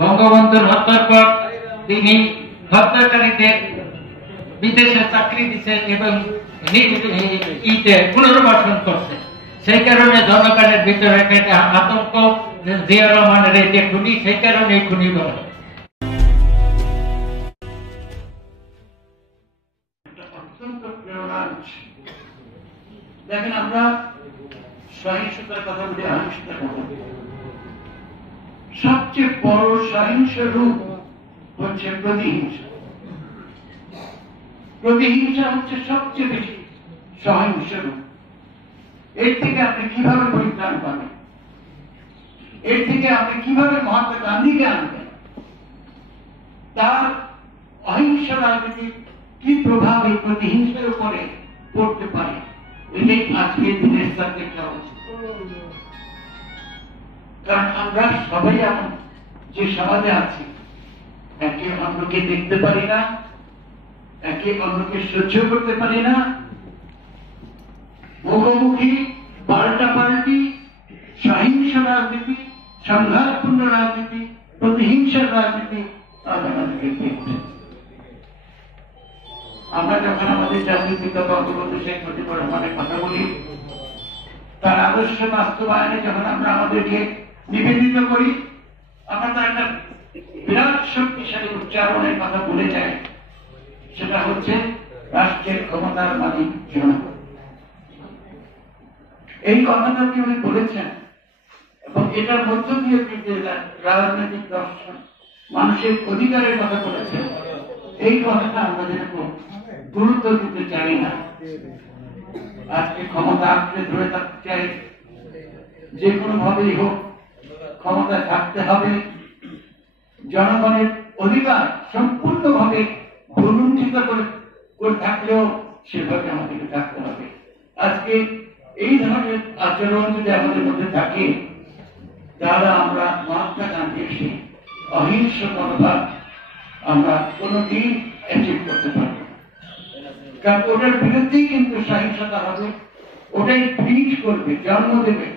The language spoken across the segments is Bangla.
বঙ্গবন্ধুর হত্যার পর তিনি হত্যাকারীদের বিদেশে চাকরি দিচ্ছে এবং পুনর্বাসন করছে। সেই কারণে জনগণের ভিতরে একটা আতঙ্ক, জিয়া রহমানের এই যে খুনি, সেই কারণে খুনি বলে। দেখেন, আমরা সহিংসতার কথা বলি, অহিংসতার কথা বলি। সবচেয়ে বড় সহিংস রূপ হচ্ছে প্রতিহিংসা। প্রতিহিংসা হচ্ছে সবচেয়ে বেশি সহিংস রূপ। এর থেকে আপনি কিভাবে পরিত্রাণ পাবেন? এর থেকে আপনি কিভাবে মহাত্মা গান্ধীকে আনবেন? তার অহিংস রাজনীতির কি প্রভাব এই প্রতিহিংসার উপরে পড়তে পারে, এটাই আজকের দিনের সাবজেক্ট হওয়া উচিত। কারণ আমরা সবাই এমন যে সমাজে আছি, একে অন্যকে দেখতে পারি না, একে অন্যকে সহ্য করতে পারি না, মুখোমুখি পাল্টাপাল্টি সহিংস রাজনীতি, সংঘাতপূর্ণ রাজনীতি, প্রতিহিংসার রাজনীতি আমাদেরকে দেখছে। আমরা যখন আমাদের জাতীয় পিতা বঙ্গবন্ধু শেখ মুজিবুর রহমানের কথা বলি, তার আদর্শ বাস্তবায়নে যখন আমরা আমাদেরকে নিবেদিত করি, আমরা তার একটা বিরাট শক্তিশালী উচ্চারণের কথা বলে যাই, সেটা হচ্ছে রাষ্ট্রের ক্ষমতার মালিক জনগণ। এই কথাটা উনি বলেছেন এবং এটার মধ্য দিয়ে রাজনৈতিক দর্শন, মানুষের অধিকারের কথা বলেছেন। এই কথাটা আমরা যেরকম গুরুত্ব দিতে চাই না, আজকে ক্ষমতা আঁকড়ে ধরে থাকতে চাই, যে কোনো ভাবেই হোক ক্ষমতায় থাকতে হবে, জনগণের অধিকার সম্পূর্ণভাবে প্রলুণ্ঠিত করে থাকলেও সেভাবে আমাদেরকে থাকতে হবে। আজকে এই ধরনের আচরণ যদি আমাদের মধ্যে থাকে, তাহলে আমরা মহাত্মা গান্ধীর সেই অহিংস মনোভাব আমরা কোনোদিন অ্যাচিভ করতে পারব। কারণ ওটার বিরুদ্ধেই কিন্তু সহিংসতা হবে, ওটাই ব্রিড করবে, জন্ম দেবে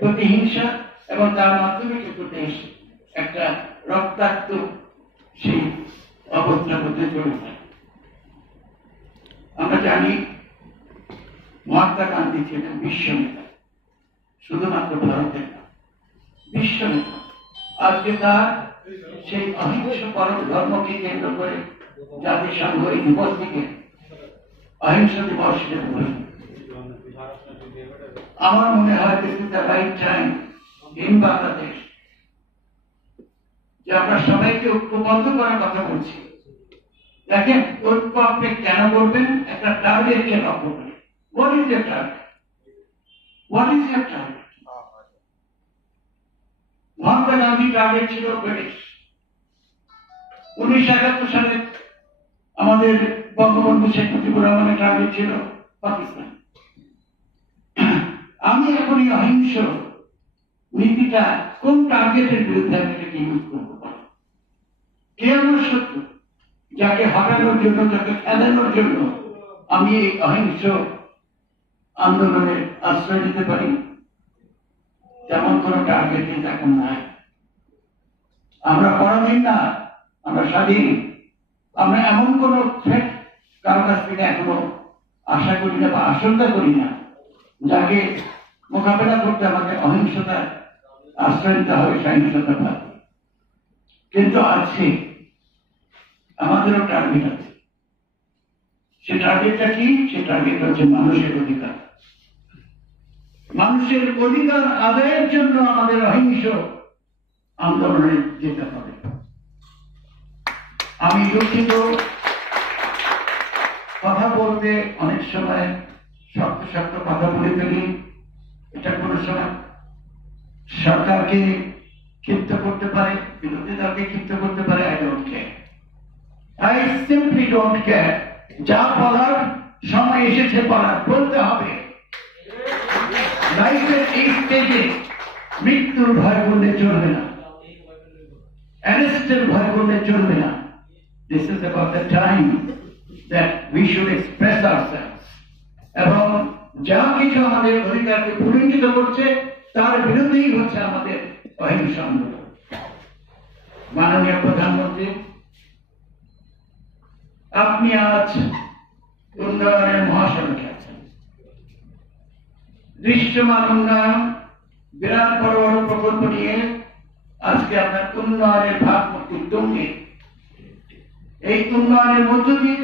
প্রতিহিংসা, এবং তার মাধ্যমে কিন্তু দেশ একটা রক্তাক্ত সেই অবস্থার মধ্যে চলে যায়। আমরা জানি মহাত্মা গান্ধী ছিলেন বিশ্ব নেতা, শুধুমাত্র ভারতের না, বিশ্ব নেতা। আজকে তার সেই অহিংস পরম ধর্মকে কেন্দ্র করে জাতিসংঘ এই দিবসটিকে অহিংস দিবস হিসেবে বলি। আমার মনে হয় this is the right time in Bangladesh যে আমরা সবাইকে ঐক্যবদ্ধ করার কথা বলছি। দেখেন, ঐক্য আপনি কেন করবেন? একটা টার্গেটকে লক্ষ্য করে। What is your target? What is your target? Mahatma Gandhi target ছিল ব্রিটিশ। 1971 সালে আমাদের বঙ্গবন্ধু শেখ মুজিবুর রহমানের টার্গেট ছিল পাকিস্তান। আমি এখন এই অহিংস নীতিটা কোন টার্গেটের বিরুদ্ধে আমি এটাকে ইউজ করতে পারি? কে আমার শত্রু? যাকে হটানোর জন্য, যাকে খেলানোর জন্য আমি এই অহিংস আন্দোলনের আশ্রয় দিতে পারি, তেমন কোন টার্গেট কিন্তু এখন নাই। আমরা পরাধীন না, আমরা স্বাধীন। আমরা এমন কোন থ্রেট কারো কাছ থেকে এখনো আশা করি না বা আশঙ্কা করি না, যাকে মোকাবেলা করতে আমাদের অহিংসতার আশ্রয় দিতে হবে, সহিংসতা বাদ। কিন্তু আছে, আমাদেরও টার্গেট আছে। সে টার্গেটটা কি? সে টার্গেট হচ্ছে মানুষের অধিকার। মানুষের অধিকার আদায়ের জন্য আমাদের অহিংস আন্দোলনে যেতে হবে। আমি দুঃখিত, কথা বলতে অনেক সময় শক্ত শক্ত কথা বলে ফেলি। এটা কোন সময় সরকারকে ক্ষিপ্ত করতে পারে, বিরোধী দলকে ক্ষিপ্ত করতে পারে। I don't care, I simply don't care. যা বলার সময় এসেছে বলার, বলতে হবে। লাইফের এই স্টেজে মৃত্যুর ভয় করলে চলবে না, অ্যারেস্টের ভয় করলে চলবে না। This is about the time that we should express ourselves. এবং যা কিছু আমাদের অধিকারকে প্রলুণ্ঠিত করছে তার বিরুদ্ধেই হচ্ছে আমাদের অহিংস আন্দোলন। মাননীয় প্রধানমন্ত্রী, আপনি আজ উন্নয়নের মহাসড়কে আছেন। দৃশ্যমান উন্নয়ন, বিরাট বড় বড় প্রকল্প নিয়ে আজকে আপনার উন্নয়নের ভাবমূর্তির তুঙ্গে। এই উন্নয়নের মধ্য দিয়ে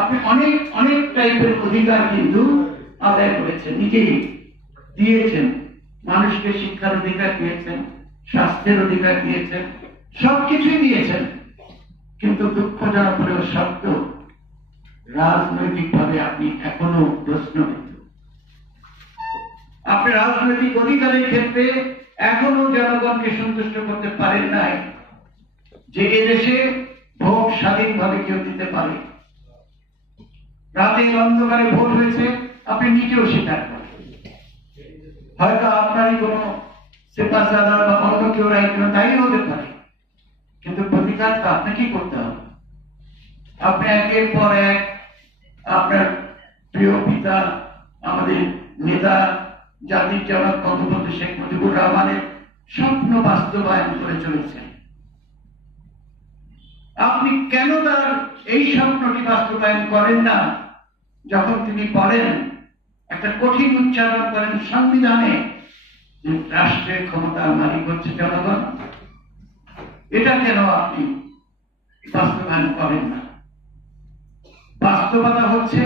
আপনি অনেক অনেক টাইপের অধিকার কিন্তু আদায় করেছেন, নিজেই দিয়েছেন। মানুষকে শিক্ষার অধিকার দিয়েছেন, স্বাস্থ্যের অধিকার দিয়েছেন, সবকিছুই দিয়েছেন। কিন্তু দুঃখজনক হলেও সত্য, রাজনৈতিকভাবে আপনি এখনো প্রশ্নবিদ্ধ। আপনি রাজনৈতিক অধিকারের ক্ষেত্রে এখনো জনগণকে সন্তুষ্ট করতে পারেন নাই যে এদেশে ভোট স্বাধীনভাবে কেউ দিতে পারে। রাতের অন্ধকারে ভোট হয়েছে, আপনি নিজেও স্বীকার করেন। হয়তো আপনারই কোনো সেপাসাদার বা অন্য কেউ একজন দায়ী হতে পারে, কিন্তু প্রতিকার তো আপনাকেই করতে হবে। আপনি একের পর এক আপনার প্রিয় পিতা, আমাদের নেতা, জাতির জনক বঙ্গবন্ধু শেখ মুজিবুর রহমানের স্বপ্ন বাস্তবায়ন করে চলেছেন। আপনি কেন তার এই স্বপ্নটি বাস্তবায়ন করেন না, যখন তিনি বলেন, একটা কঠিন উচ্চারণ করেন সংবিধানে, যে রাষ্ট্রের ক্ষমতার মালিক হচ্ছে জনগণ? এটা কেন আপনি বাস্তবায়ন করেন না? বাস্তবতা হচ্ছে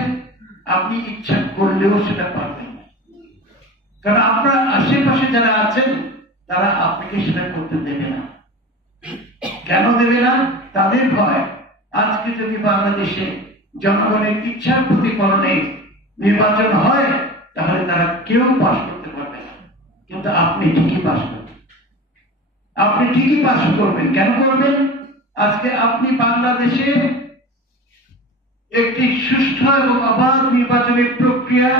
আপনি ইচ্ছা করলেও সেটা পারবেন না, কারণ আপনার আশেপাশে যারা আছেন তারা আপনাকে সেটা করতে দেবে না। কেন দেবে না? তাদের ভয়, আজকে যদি বাংলাদেশে জনগণের ইচ্ছার প্রতিফলনে নির্বাচন হয়, তাহলে তারা কেউ পাস করতে পারবে না। কিন্তু আপনি ঠিকই পাস করবেন, আপনি ঠিকই পাস করবেন। কেন করবেন? আজকে আপনি বাংলাদেশে একটি সুষ্ঠু এবং অবাধ নির্বাচনের প্রক্রিয়া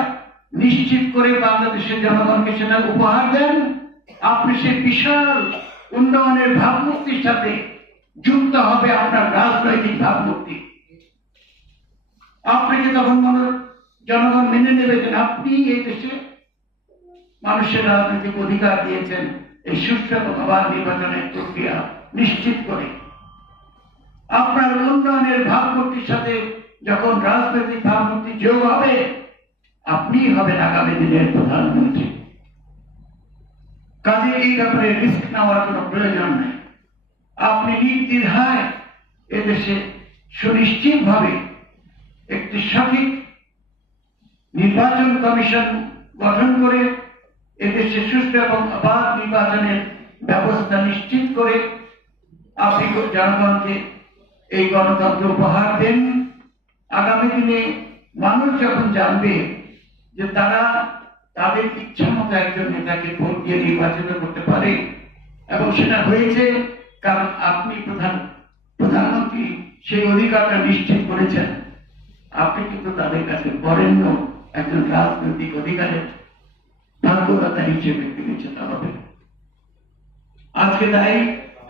নিশ্চিত করে বাংলাদেশের জনগণকে সেটা উপহার দেন। আপনি সেই বিশাল উন্নয়নের ভাবমূর্তির সাথে যুক্ত হবে আপনার রাজনৈতিক ভাবমূর্তি। আপনাকে তখন জনগণ মেনে নেবে যে আপনি এই দেশে মানুষের রাজনৈতিক অধিকার দিয়েছেন এই সুষ্ঠু এবং অবাধ নির্বাচনের প্রক্রিয়া নিশ্চিত করে। আপনার উন্নয়নের ভাবমূর্তির সাথে যখন রাজনৈতিক ভাবমূর্তি যোগ হবে, আপনি হবেন আগামী দিনের প্রধানমন্ত্রী। কাজে এই ব্যাপারে রিস্ক নেওয়ার কোনো প্রয়োজন নেই। আপনি নির্দ্বিধায় এদেশে সুনিশ্চিতভাবে একটি সঠিক নির্বাচন কমিশন গঠন করে এদেশে সুষ্ঠু এবং অবাধ নির্বাচনের ব্যবস্থা নিশ্চিত করে আপনি জনগণকে এই গণতন্ত্র উপহার দেন। আগামী দিনে মানুষ যখন জানবে যে তারা তাদের ইচ্ছা মতো একজন নেতাকে ভোট দিয়ে নির্বাচিত করতে পারে, এবং সেটা হয়েছে কারণ আপনি প্রধানমন্ত্রী সেই অধিকারটা নিশ্চিত করেছেন, আপনি কিন্তু তাদের কাছে বরেণ্য একজন রাজনৈতিক অধিকারের ভাগ্যদাতা হিসেবে বিবেচিত হবে। আজকে তাই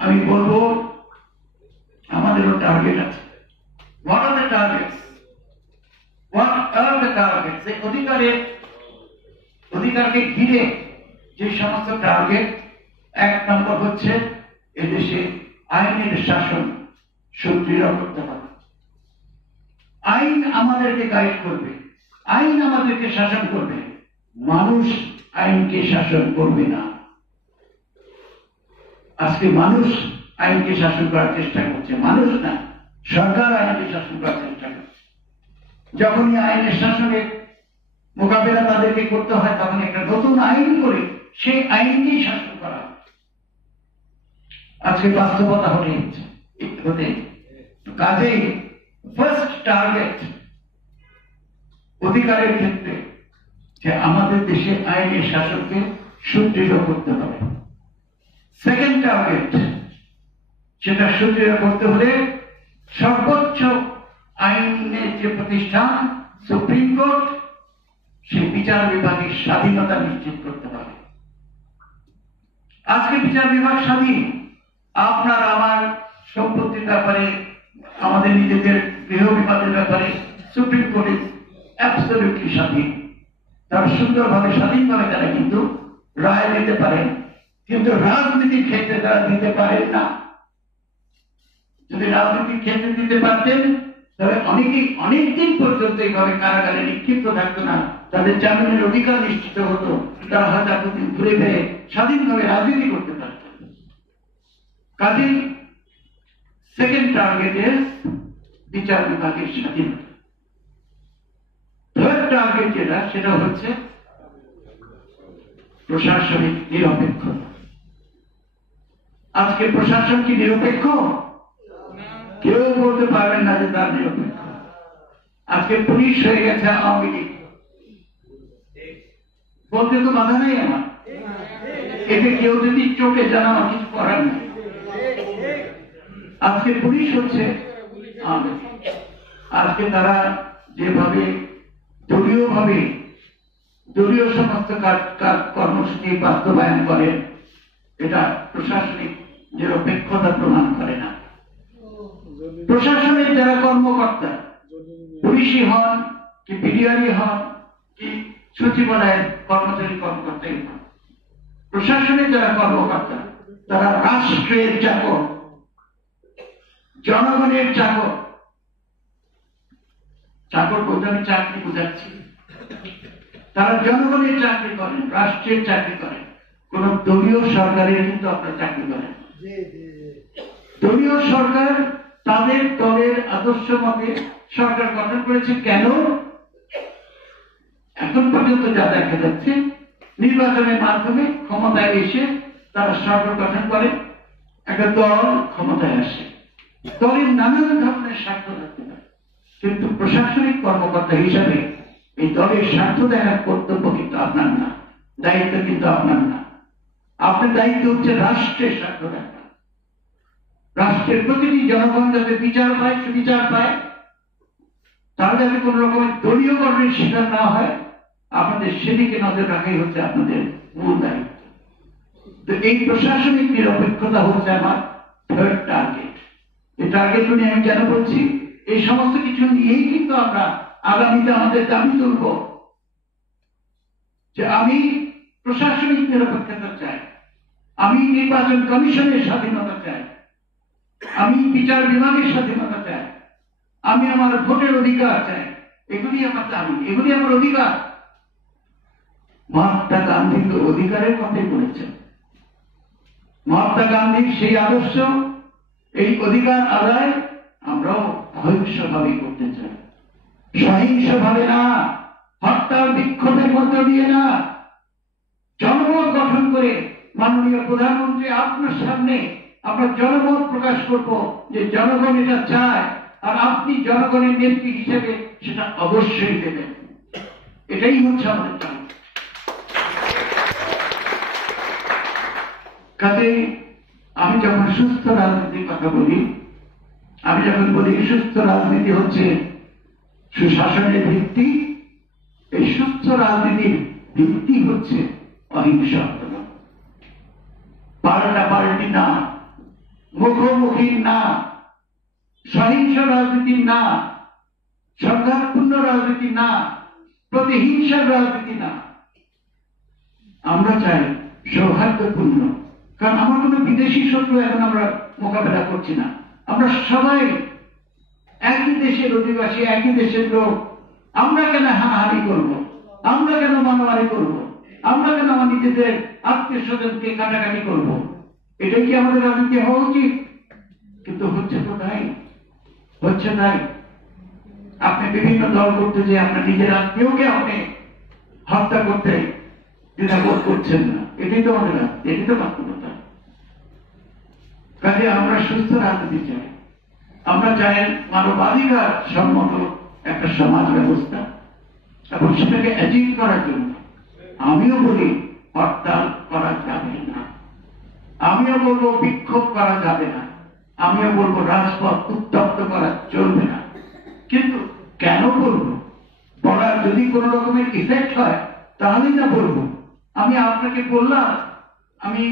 আমি বলবো, আমাদেরও টার্গেট আছে। What are the targets? What are the targets? এই অধিকারকে ঘিরে যে সমস্ত টার্গেট, এক নম্বর হচ্ছে এদেশে আইনের শাসন সুদৃঢ় করতে হবে। আইন আমাদেরকে গাইড করবে, আইন আমাদেরকে শাসন করবে, মানুষ আইনকে শাসন করবে না। আজকে মানুষ আইনকে শাসন করার চেষ্টা করছে, মানুষ না, সরকার আইনকে শাসন করার চেষ্টা করছে। যখনই আইনের শাসনের মোকাবেলা তাদেরকে করতে হয়, তখন একটা নতুন আইন করে সেই আইনকেই শাসন করা হয়। আজকে বাস্তবতা হতে কাজেই ফার্স্ট টার্গেট অধিকারের ক্ষেত্রে যে আমাদের দেশে আইনের শাসনকে সুদৃঢ় করতে হবে। সেকেন্ড টার্গেট, সেটা সুদৃঢ় করতে হলে সর্বোচ্চ আইনের যে প্রতিষ্ঠান সুপ্রিম কোর্ট, সেই বিচার বিভাগের স্বাধীনতা নিশ্চিত করতে হবে। আজকে বিচার বিভাগ স্বাধীন। আপনার আমার সম্পত্তির ব্যাপারে, আমাদের নিজেদের গৃহ বিবাদের ব্যাপারে সুপ্রিম কোর্ট ইজ অ্যাবসলিউটলি স্বাধীন। তারা সুন্দরভাবে স্বাধীনভাবে তারা কিন্তু রায় দিতে পারেন, কিন্তু রাজনীতির ক্ষেত্রে তারা দিতে পারেন না। যদি রাজনীতির ক্ষেত্রে দিতে পারতেন তবে অনেকেই অনেকদিন পর্যন্ত এইভাবে কারাগারে নিক্ষিপ্ত থাকতো না, তাদের জামিনের অধিকার নিশ্চিত হতো, তারা হয়তো এতদিন ঘুরে ফিরে স্বাধীনভাবে রাজনীতি করতে পারত। কাজেই সেকেন্ড টার্গেট ইজ বিচার বিভাগের স্বাধীনতা। থার্ড টার্গেট যেটা, সেটা হচ্ছে প্রশাসনিক নিরপেক্ষতা। আজকে প্রশাসন কি নিরপেক্ষ? কেউ বলতে পারবেন না যে তার নিরপেক্ষ। আজকে পুলিশ হয়ে গেছে আওয়ামী লীগ, বলতে তো বাধা নেই আমার। এতে কেউ যদি চোখে জানা কিছু করার নেই। আজকে পুলিশ হচ্ছে আওয়ামী লীগ। আজকে তারা যেভাবে দলীয় সমস্ত কর্মসূচি বাস্তবায়ন করে, এটা প্রশাসনিক নিরপেক্ষতা প্রমাণ করে না। প্রশাসনের যারা কর্মকর্তা, পুলিশই হন কি বিডিআরই হন কি সচিবালয়ের কর্মকর্তাই হন, প্রশাসনের যারা কর্মকর্তা তারা রাষ্ট্রের চাকর, জনগণের চাকর। চাকর বলতে আমি চাকরি বোঝাচ্ছি। তারা জনগণের চাকরি করেন, রাষ্ট্রের চাকরি করেন। কোন দলীয় সরকারের কিন্তু আপনার চাকরি করেন। দলীয় সরকার তাদের দলের আদর্শ মতে সরকার গঠন করেছে। কেন? এখন পর্যন্ত যা দেখা যাচ্ছে, নির্বাচনের মাধ্যমে ক্ষমতায় এসে তারা সরকার গঠন করে, একটা দল ক্ষমতায় আসে, দলের নানান ধরনের স্বার্থ থাকতে পারে, কিন্তু প্রশাসনিক কর্মকর্তা হিসাবে এই দলের স্বার্থ দেখার কর্তব্য কিন্তু আপনার না, দায়িত্ব কিন্তু আপনার না। আপনার দায়িত্ব হচ্ছে রাষ্ট্রের স্বার্থ দেখা। রাষ্ট্রের প্রতিটি জনগণ যাতে বিচার পায়, সুবিচার পায়, তারা যাতে কোন রকমের দলীয় কর্মের শিকার না হয়, আপনাদের সেদিকে নজর রাখাই হচ্ছে আপনাদের মূল দায়িত্ব। তো এই প্রশাসনিক নিরপেক্ষতা হচ্ছে আমার থার্ড টার্গেট। এই টার্গেট নিয়ে আমি কেন বলছি? এই সমস্ত কিছু নিয়েই কিন্তু আমরা আগামীতে আমাদের দাবি তুলব যে আমি প্রশাসনিক নিরপেক্ষতা চাই, আমি নির্বাচন কমিশনের স্বাধীনতা চাই, আমি বিচার বিভাগের স্বাধীনতা চাই, আমি আমার ভোটের অধিকার চাই। এগুলি আমার দাবি, এগুলি আমার অধিকার। মহাত্মা গান্ধী তো অধিকারের কথাই বলেছেন। মহাত্মা গান্ধীর সেই আদর্শ, এই অধিকার আদায় আমরাও অহিংসভাবে করতে চাই, সহিংসভাবে না, হত্যার বিক্ষোভের মধ্য দিয়ে না, জনমত গঠন করে মাননীয় প্রধানমন্ত্রী আপনার সামনে আমরা জনমত প্রকাশ করব যে জনগণ এটা চায়, আর আপনি জনগণের নেত্রী হিসেবে সেটা অবশ্যই দেবেন। এটাই হচ্ছে আমাদের দাবি। কাজে আমি যখন সুস্থ রাজনীতির কথা বলি, আমি যখন বলি সুস্থ রাজনীতি হচ্ছে সুশাসনের ভিত্তি, এই সুস্থ রাজনীতির ভিত্তি হচ্ছে অহিংস আন্দোলন। পাল্টাপাল্টি না, মুখোমুখি না, সহিংস রাজনীতি না, সংঘাতপূর্ণ রাজনীতি না, প্রতিহিংসার রাজনীতি না। আমরা চাই সৌহার্দ্যপূর্ণ। কারণ আমার কোনো বিদেশি শত্রু এখন আমরা মোকাবেলা করছি না। আমরা সবাই একই দেশের অধিবাসী, একই দেশের লোক। আমরা কেন হানাহানি করব? আমরা কেন মারামারি করব? আমরা কেন আমার নিজেদের আত্মীয় স্বজনকে কাটাকাটি করব? এটাই কি আমাদের রাজনীতি হওয়া উচিত? কিন্তু হচ্ছে তো তাই, হচ্ছে তাই। আপনি বিভিন্ন দল করতে যে আপনার নিজের আত্মীয়কে আপনি হত্যা করতে দ্বিধাবোধ করছেন না। এটাই তো আমাদের, এটাই তো বাস্তবতা। কাজে আমরা সুস্থ রাজনীতি চাই। আমরা চাই মানবাধিকার সম্মত একটা সমাজ ব্যবস্থা, এবং সেটাকে অ্যাচিভ করার জন্য আমিও বলি হরতাল করা যাবে না, আমিও বলবো বিক্ষোভ করা যাবে না, আমিও বলবো রাজপথ উত্তপ্ত করা চলবে না। কিন্তু কেন বলবো? বলার যদি কোন রকমের ইফেক্ট হয় তাহলেই না বলবো। আমি আপনাকে বললাম, আমি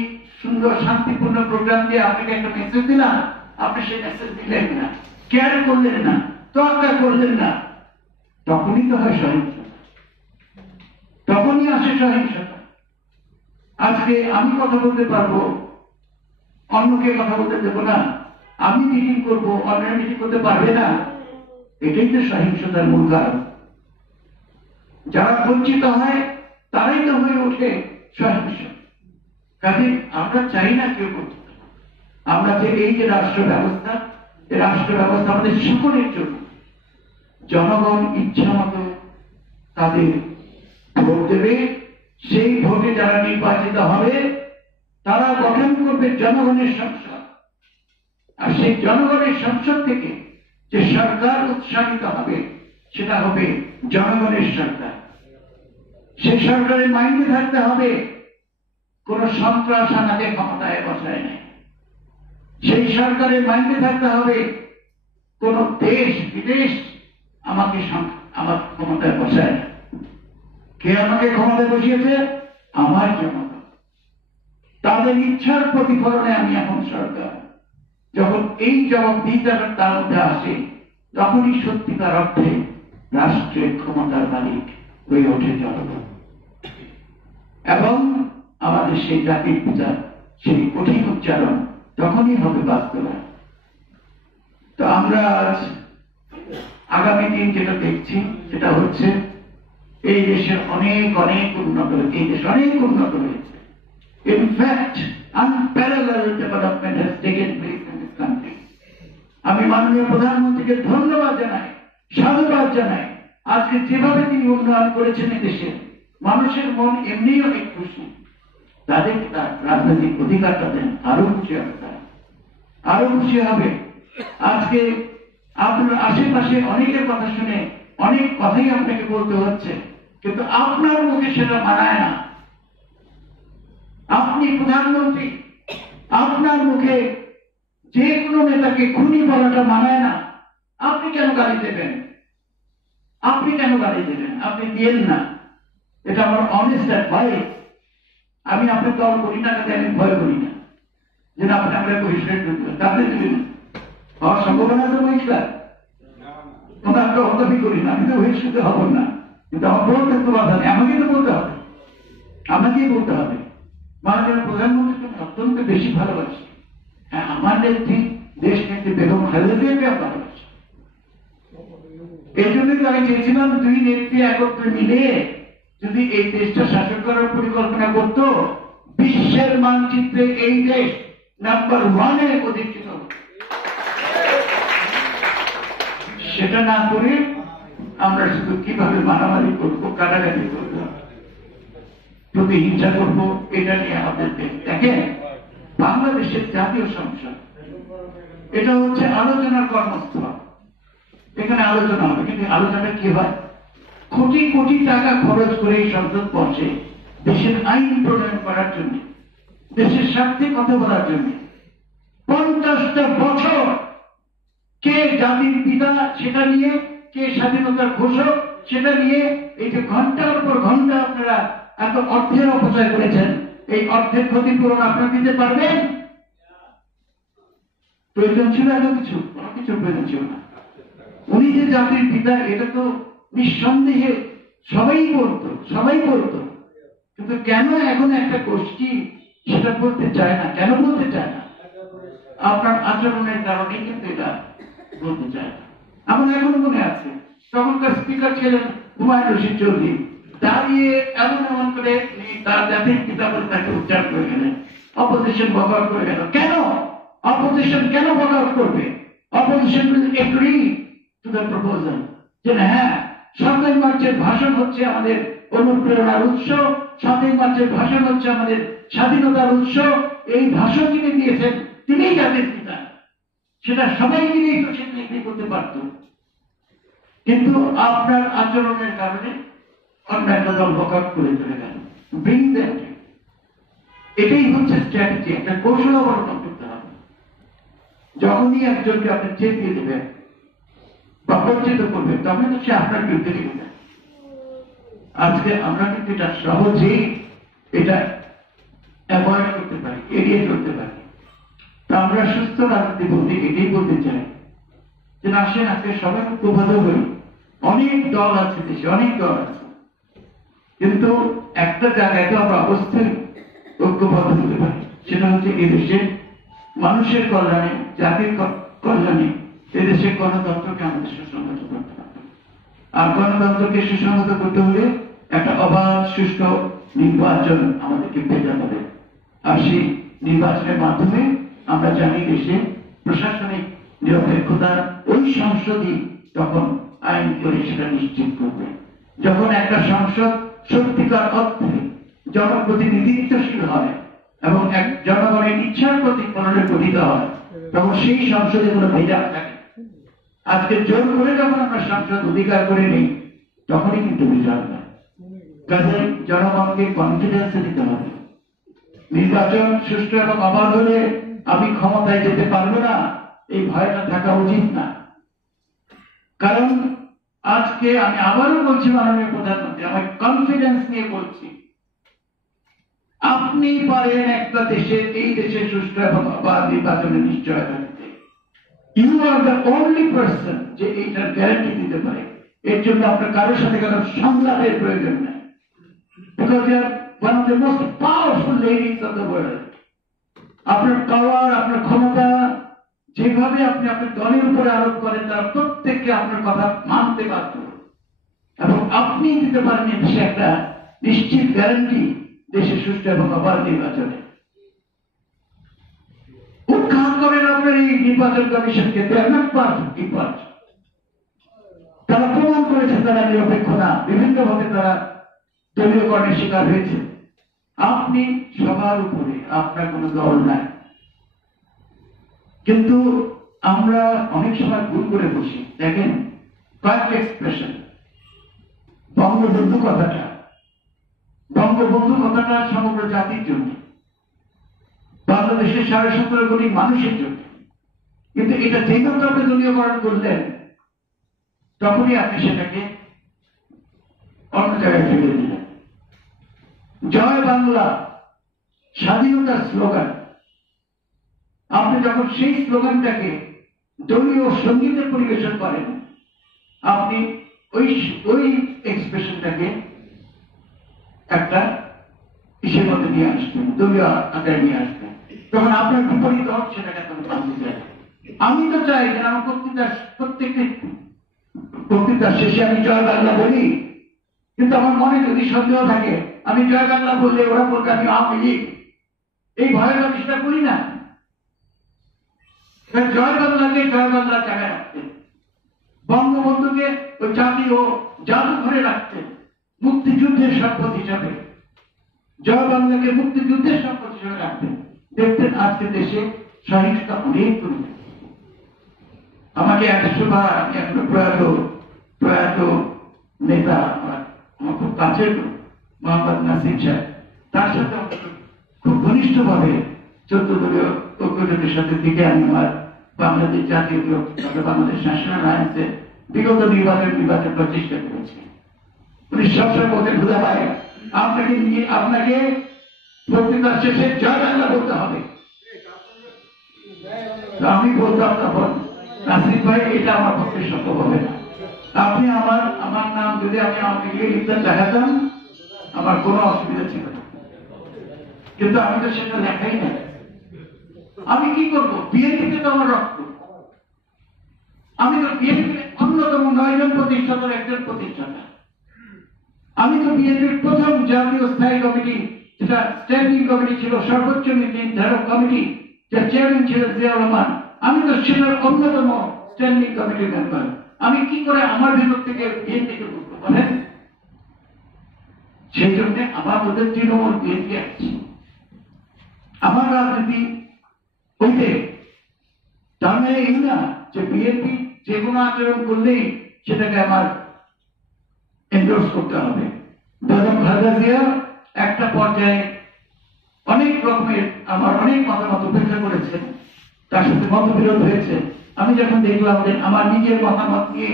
সুন্দর শান্তিপূর্ণ প্রোগ্রাম দিয়ে আপনাকে একটা মেসেজ দিলাম, আপনি সেই মেসেজ দিলেন না, কেয়ার করলেন না, তোয়াক্কা করলেন না, তখনই তো হয় সহিংসতা, তখনই আসে সহিংসতা। আজকে আমি কথা বলতে পারবো, অন্যকে কথা বলতে দেবো না, আমি মিটিং করবো, অন্যান্য মিটিং করতে পারবে না, এটাই তো সহিংসতার মূল কারণ। যারা বঞ্চিত হয় তারাই তো হয়ে ওঠে সহিংস। কাজে আমরা চাই না কেউ করতে। আমরা যে এই যে রাষ্ট্র ব্যবস্থা, এই রাষ্ট্র ব্যবস্থা আমাদের সকলের জন্য। জনগণ ইচ্ছা মতো তাদের ভোট দেবে, সেই ভোটে যারা নির্বাচিত হবে তারা গঠন করবে জনগণের সংসদ। আর সেই জনগণের সংসদ থেকে যে সরকার উৎসাহিত হবে সেটা হবে জনগণের সরকার। সেই সরকারের মাইন্ডে থাকতে হবে কোন সন্ত্রাস আমাকে ক্ষমতায় বসায় নাই। সেই সরকারের মাইন্ডে থাকতে হবে কোন দেশ বিদেশ আমাকে আমার ক্ষমতায় বসায় না। কে আমাকে ক্ষমতায় বসিয়েছে? আমার জনগণ। তাদের ইচ্ছার প্রতিফলনে আমি এখন সরকার। যখন এই জবাবদিহিতাটা তার মধ্যে আসে তখনই সত্যিকার অর্থে রাষ্ট্রের ক্ষমতার মালিক হয়ে ওঠে জনগণ। এবং আমাদের সেই জাতির পিতা সেই কঠিন উচ্চারণ তখনই হবে বাস্তবায়ন। তো আমরা আজ আগামী দিন যেটা দেখছি সেটা হচ্ছে এই দেশের অনেক অনেক উন্নত হয়েছে। এই দেশ অনেক উন্নত হয়েছে। In fact unparalleled development has taken place in this country. আমি মাননীয় প্রধানমন্ত্রীকে ধন্যবাদ জানাই, সাধুবাদ জানাই। আজকে যেভাবে তিনি উন্নয়ন করেছেন এই দেশে, মানুষের মন এমনিই অনেক খুশি। তাদের তার রাজনৈতিক অধিকারটা দেন, আরো খুশি হবে তারা, আরো খুশি হবে। আজকে আপনার আশেপাশে অনেকের কথা শুনে অনেক কথাই আপনাকে বলতে হচ্ছে, কিন্তু আপনার মুখে সেটা মানায় না। আপনি প্রধানমন্ত্রী, আপনার মুখে যে কোনো নেতাকে খুনি বলাটা মানায় না। আপনি কেন গালি দেবেন? আপনি কেন গালি দেবেন? আপনি দিয়েন না। এটা আমার অনেস্ট অ্যাডভাইস। আমি আপনার দল করি না, তাতে আমি ভয় করি না যে আপনি আমরা বহিষ্কার করবেন, তাতে দেবেন হওয়ার সম্ভাবনা তো বহিষ্কার। তোমরা আমরা হতাবি করি না, আমি তো বহিষ্কৃত হব না, কিন্তু আমার বলতে তো বাধা নেই। আমাকে তো বলতে হবে, আমাকেই বলতে হবে। মাননীয় প্রধানমন্ত্রীকে অত্যন্ত বেশি ভালোবাসি। হ্যাঁ, আমার নেত্রী দেশ নেত্রী বেগম খালেদা জিয়াকে ভালোবাসি। এই জন্য তো আমি চেয়েছিলাম দুই নেত্রী একত্রে মিলে যদি এই দেশটা শাসন করার পরিকল্পনা করত, বিশ্বের মানচিত্রে এই দেশ নাম্বার 1-এ অধিষ্ঠিত হতো। সেটা না করে আমরা শুধু কিভাবে মারামারি করবো, কাটাকাটি করবো, প্রতিহিংসা করবো, এটা নিয়ে আমাদের দেখেন। বাংলাদেশের জাতীয় সংসদ এটা হচ্ছে আলোচনার কর্মস্থল। এখানে আলোচনা হবে, কিন্তু আলোচনা কি হয়? কোটি কোটি টাকা খরচ করে এই সংসদ বসে দেশের আইন প্রণয়ন করার জন্য, দেশের স্বার্থে কথা বলার জন্য। 50টা বছর কে জাতির পিতা সেটা নিয়ে, কে স্বাধীনতার ঘোষক সেটা নিয়ে, এই যে ঘন্টার পর ঘন্টা আপনারা এত অর্থের অপচয় করেছেন, এই অর্থের ক্ষতিপূরণ আপনারা দিতে পারবেন? প্রয়োজন ছিল এত কিছু? কোনো কিছু প্রয়োজন ছিল না। উনি যে জাতির পিতা এটা তো নিঃসন্দেহে সবাই বলতো, কিন্তু কেন এখন একটা গোষ্ঠী সেটা বলতে চায় না? কেন বলতে চায় না? আপনার আচরণের কারণে কিন্তু এটা বলতে চায় না। আমার এখনো মনে আছে, তখনকার স্পিকার ছিলেন হুমায়ুন রশিদ চৌধুরী, দাঁড়িয়ে এমন করে তার জাতির পিতা বলে তাকে উচ্চারণ করে গেলেন। অপোজিশন বকআউট করে গেল। কেন অপোজিশন কেন বকআউট করবে? Opposition will agree to the proposal যে হ্যাঁ, 7ই মার্চের ভাষণ হচ্ছে আমাদের অনুপ্রেরণার উৎস, 7ই মার্চের ভাষণ হচ্ছে আমাদের স্বাধীনতার উৎস। এই ভাষণ যিনি দিয়েছেন তিনিই জাতির পিতা, সেটা সবাই মিলেই তো সেটা এগ্রি করতে পারত। কিন্তু আপনার আচরণের কারণে অন্য একটা দল বকআউট করে চলে গেল। ব্রিং দ্যাট, এটাই হচ্ছে স্ট্র্যাটেজি। একটা কৌশল অবলম্বন করতে হবে। যখনই একজনকে আপনি চেপিয়ে দেবেন বা বঞ্চিত করবেন, তখন তো সে আপনার বিরুদ্ধে লেগে যায়। আজকে আমরা কিন্তু এটা সহজেই এটা অ্যাভয়েড করতে পারি, এড়িয়ে চলতে পারি। তা আমরা সুস্থ রাজনীতি বলতে এটাই বলতে চাই যে আসেন আজকে সবাই ঐক্যবদ্ধ হই। অনেক দল আছে দেশে, অনেক দল আছে, কিন্তু একটা জায়গায় তো আমরা অবস্থায় ঐক্যবদ্ধ হতে পারি। সেটা হচ্ছে এই দেশের মানুষের কল্যাণে জাতির কল্যাণে এদেশের গণতন্ত্রকে আমাদের সুসংগত করতে হবে। আর গণতন্ত্রকে সুসংগত করতে হলে একটা অবাধ সুষ্ঠু নির্বাচন আমাদেরকে পেতে হবে। আর সেই নির্বাচনের মাধ্যমে আমরা জানি দেশে প্রশাসনিক নিরপেক্ষতা ওই সংসদই তখন আইন করে সেটা নিশ্চিত করবে। যখন একটা সংসদ সত্যিকার অর্থে জনপ্রতিনিধিত্বশীল হয় এবং এক জনগণের ইচ্ছার প্রতি গঠিত হয়, তখন সেই সংসদে কোনো ভেজাল থাকে। আজকে জোর করে যখন আমরা সংসদ অধিকার করে নিই, তখনই কিন্তু ভেজাল হয়। কাজে জনগণকে কনফিডেন্স দিতে হবে। নির্বাচন সুষ্ঠু এবং অবাধ হলে আমি ক্ষমতায় যেতে পারবো না, এই ভয়টা থাকা উচিত না। কারণ আজকে আমি আবারও বলছি, মাননীয় প্রধানমন্ত্রী, আমার কনফিডেন্স নিয়ে বলছি, আপনি পারেন একটা দেশের, এই দেশের সুষ্ঠু এবং অবাধ নির্বাচনের নিশ্চয়তা দিতে। You are the only person যে এইটার গ্যারান্টি দিতে পারে। এর জন্য আপনার কারোর সাথে কারো সংলাপের প্রয়োজন নেই। Because you are one of the most powerful ladies of the world. আপনার পাওয়ার, আপনার ক্ষমতা, যেভাবে আপনি আপনার দলের উপরে আরোপ করেন, তারা প্রত্যেককে আপনার কথা মানতে বাধ্য, এবং আপনি দিতে পারেন দেশে একটা নিশ্চিত গ্যারান্টি দেশের সুষ্ঠু এবং অবাধ নির্বাচনে। উৎখাত করেন আপনার এই নির্বাচন কমিশনকে। তারা প্রমাণ করেছে তারা নিরপেক্ষ না, বিভিন্নভাবে তারা দলীয়করণের শিকার হয়েছে। আপনি সবার উপরে, আপনার কোন দল নাই। কিন্তু আমরা অনেক সময় ভুল করে বসি। দেখেন, কয়েকটা এক্সপ্রেশন, বঙ্গবন্ধু কথাটা সমগ্র জাতির জন্য, বাংলাদেশের 17.5 কোটি মানুষের জন্য। কিন্তু এটা যেই মাত্র আপনি দলীয়করণ করলেন, তখনই আপনি সেটাকে অন্য জায়গায় ফেলে দিলেন। জয় বাংলা স্বাধীনতার স্লোগান, আপনি যখন সেই স্লোগানটাকে দলীয় সঙ্গীতে পরিবেশন করেন, আপনি ওই এক্সপ্রেশনটাকে একটা ইসের মধ্যে নিয়ে আসবেন, দলীয় আকারে নিয়ে আসবেন, তখন আপনার বিপরীত দল সেটাকে তখন বাঁধতে যায়। আমি তো চাই যে আমার প্রত্যেকটি বক্তৃতার শেষে আমি জয় বাংলা বলি, কিন্তু আমার মনে যদি সন্দেহ থাকে, আমি জয় বাংলা বললে ওরা বলবে আমি আওয়ামী লীগ, এই ভয়ের আমি সেটা করি না। জয় বাংলাকে জয় বাংলা জায়গায় রাখতেন, বঙ্গবন্ধুকে ওই জাতীয় জাদুঘরে রাখতেন মুক্তিযুদ্ধের সম্পদ হিসাবে, জয় বাংলাকে মুক্তিযুদ্ধের সম্পদ হিসাবে রাখতেন। দেখতেন আজকে দেশে সহিংসতা অনেক কমে। আমাকে একবার এখনো প্রয়াত নেতা আমার খুব কাছের মোহাম্মদ নাসিম সাহেব, তার সাথে খুব ঘনিষ্ঠ ভাবে 14 দলীয় ঐক্যজোটের সাথে থেকে আমি আমার বাংলাদেশ জাতীয় বাংলাদেশ ন্যাশনাল অ্যালায়েন্সে বিগত নির্বাচন প্রচেষ্টা করেছি। উনি সবসময় বলতেন, ভুলা ভাই, আপনাকে বক্তৃতার শেষে জয় বাংলা বলতে হবে। আমি বলতাম তখন, নাসিম ভাই, এটা আমার পক্ষে সম্ভব হবে না। আপনি আমার নাম যদি আমি আমাকে গিয়ে লিখতে দেখাতাম, আমার কোনো অসুবিধা ছিল না, কিন্তু আমি তো সেটা লেখাই না। আমি কি করবো? বিএনপিতে তো আমার রক্ত, আমি তো বিএনপির অন্যতম 9 জন প্রতিষ্ঠাতার একজন প্রতিষ্ঠাতা। আমি তো বিএনপির প্রথম জাতীয় স্থায়ী কমিটি, যেটা স্ট্যান্ডিং কমিটি ছিল, সর্বোচ্চ নির্ধারক কমিটি, যার চেয়ারম্যান ছিলেন জিয়াউর রহমান, আমি তো সেটার অন্যতম স্ট্যান্ডিং কমিটির মেম্বার। আমি কি করে আমার ভিতর থেকে বিএনপিকে করবো বলেন? সেই জন্য আমার ওদের তৃণমূল বিএনপি আছে। আমার রাজনীতি ওইতে, তার মানে এই না যে বিএনপি যে কোনো আচরণ করলেই সেটাকে আমার এন্ডোর্স করতে হবে। বেগম খালেদা জিয়া একটা পর্যায়ে অনেক রকমের আমার অনেক মতামত উপেক্ষা করেছেন, তার সাথে মতবিরোধ হয়েছে। আমি যখন দেখলাম যে আমার নিজের মতামত নিয়ে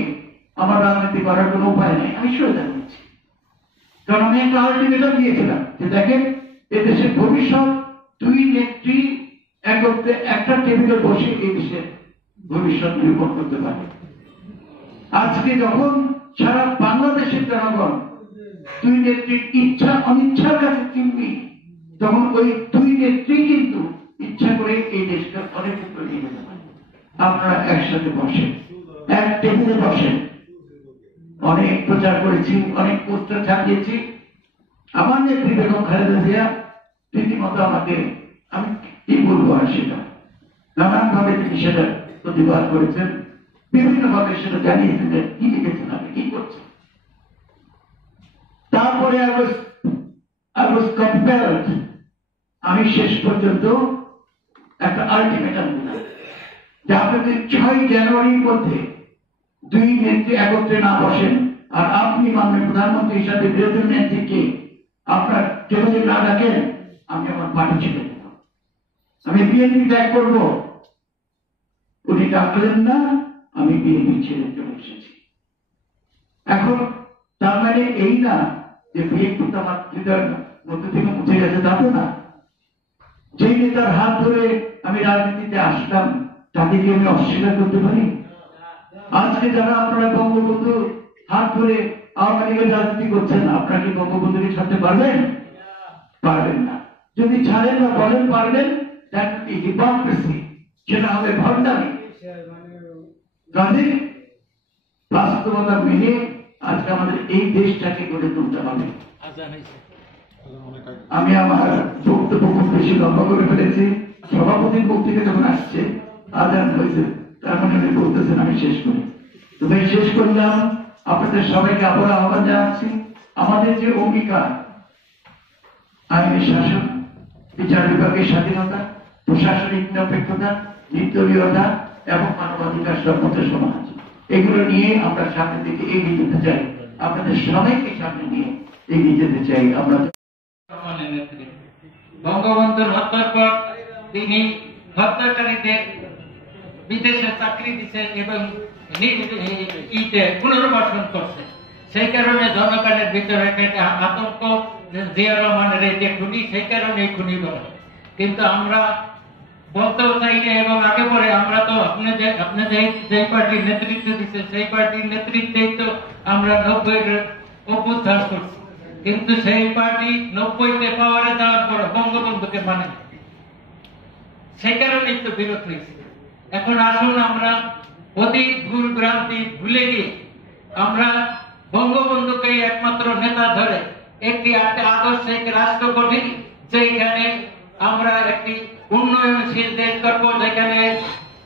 আমার রাজনীতি করার কোনো উপায় নেই, আমি সরে দাঁড়িয়েছি। কারণ আমি একটা আলটিমেটাম দিয়েছিলাম যে দেখেন, এদেশের ভবিষ্যৎ 2 নেত্রী একত্রে একটা টেবিলে বসে এই দেশের ভবিষ্যৎ নির্ভর করতে পারে। আজকে যখন সারা বাংলাদেশের জনগণ 2 নেত্রীর ইচ্ছা অনিচ্ছার কাছে চিনবি, তখন ওই 2 নেত্রী কিন্তু ইচ্ছা করে এই দেশটা অনেক ক্ষেত্রে নিয়ে যেতে পারে। আপনারা একসাথে বসেন, এক টেবিলে বসেন। অনেক প্রচার করেছি, অনেক পোস্টার ছাপিয়েছি। আমার নেত্রী বেগম খালেদা জিয়া রীতিমতো আমাকে, আমি কি বলবো আর সেটা, নানান ভাবে তিনি সেটা প্রতিবাদ করেছেন, বিভিন্ন ভাবে সেটা জানিয়েছেন যে কি লিখেছেন, আপনি কি করছেন। তারপরে I was compelled, আমি শেষ পর্যন্ত একটা আলটিমেটাম দিলাম যে আপনি 6 জানুয়ারির মধ্যে দুই নেত্রী একত্রে না বসেন আর আপনি মাননীয় প্রধানমন্ত্রী হিসাবে বিরোধী নেত্রীকে আপনার টেবিলে না ডাকেন, আমি আমার পার্টি ছেড়ে দেব, আমি বিএনপি ত্যাগ করবো। উনি ডাকলেন না, আমি বিএনপি ছেড়ে চলে এসেছি। এখন তার মানে এই না যে বিএনপি তো আমার হৃদয়ের মধ্যে থেকে মুছে গেছে, তা তো না। যেই নেতার হাত ধরে আমি রাজনীতিতে আসলাম, তাকে কি আমি অস্বীকার করতে পারি? আজকে যারা আপনারা বঙ্গবন্ধু হাত ধরে আওয়ামী লীগের রাজনীতি করছেন, আপনারা কি বঙ্গবন্ধুকে ছাড়তে পারবেন? পারবেন না। যদি ছাড়েন বা বলেন পারবেন, হিপোক্রেসি, সেটা হবে ভণ্ডামি। কাজে বাস্তবতা মেনে আজকে আমাদের এই দেশটাকে গড়ে তুলতে হবে। আমি আমার বক্তব্য খুব বেশি লম্বা করে ফেলেছি। সভাপতির বক্তৃতা যখন আসছে, আজান হয়েছে, তার মানে উনি বলতেছেন আমি শেষ করি। তবে শেষ করলাম, আপনাদের সবাইকে আবার আহ্বান জানাচ্ছি। আমাদের যে অঙ্গীকার, আইনি শাসন, বিচার বিভাগের স্বাধীনতা, প্রশাসনিক নিরপেক্ষতা, নির্দলীয়তা এবং মানবাধিকার সম্মত সমাজ, এগুলো নিয়ে আমরা সামনের দিকে এগিয়ে যেতে চাই। আপনাদের সবাইকে সামনে নিয়ে এগিয়ে যেতে চাই। আমরা বঙ্গবন্ধুর হত্যার পর তিনি হত্যাকারীদের বিদেশে চাকরি দিচ্ছে এবং পুনর্বাসন করছে। সেই কারণে জনগণের ভিতরে একটা আতঙ্ক, জিয়া রহমানের এই যে খুনি, সেই কারণে খুনি বলে। কিন্তু আমরা বলতেও চাই না এবং আগে পরে আমরা তো আপনি যে পার্টির নেতৃত্ব দিচ্ছে, সেই পার্টির নেতৃত্বেই তো আমরা 90-এর অভ্যুত্থান করছি। কিন্তু সেই পার্টি 90-তে পাওয়ারে যাওয়ার পর বঙ্গবন্ধুকে মানে, সেই কারণেই তো বিরোধ হয়েছে। এখন আসুন আমরা অতীত ভুল ভ্রান্তি ভুলে গিয়ে আমরা বঙ্গবন্ধুকে একমাত্র নেতা ধরে একটি আদর্শিক রাষ্ট্র গঠি, যেখানে আমরা একটি উন্নয়নশীল দেশ করব, যেখানে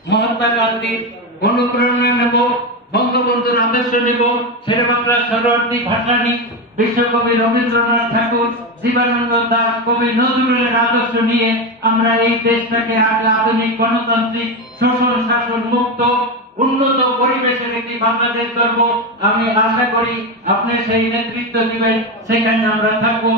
মহাত্মা গান্ধীর অনুপ্রেরণা নেব, বঙ্গবন্ধুর আদর্শ নেব, শেরে বাংলা শরণার্থী ভাষা নিই, বিশ্বকবি রবীন্দ্রনাথ ঠাকুর, জীবনানন্দ দাশ, কবি নজরুলের আদর্শ নিয়ে আমরা এই দেশটাকে আধুনিক গণতান্ত্রিক শোষণ শাসন মুক্ত উন্নত পরিবেশের একটি বাংলাদেশ করব। আমি আশা করি আপনি সেই নেতৃত্ব দিবেন, সেখানে আমরা থাকবো।